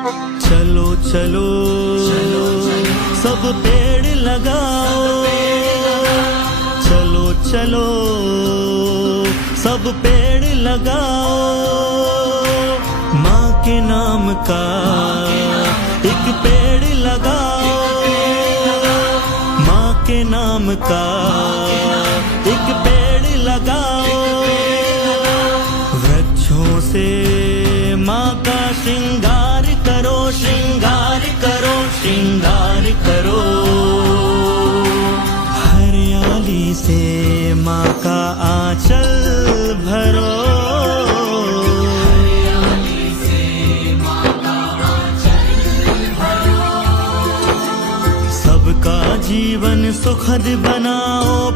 चलो चलो सब पेड़ लगाओ, चलो चलो सब पेड़ लगाओ, माँ के नाम का एक पेड़ लगाओ, माँ के नाम का एक पेड़ लगाओ। वृक्षों से माँ का श्रृंगार करो, श्रृंगार करो, श्रृंगार करो। हरियाली से माँ का आंचल भरो, हरियाली से माँ का आंचल भरो। सबका जीवन सुखद बनाओ।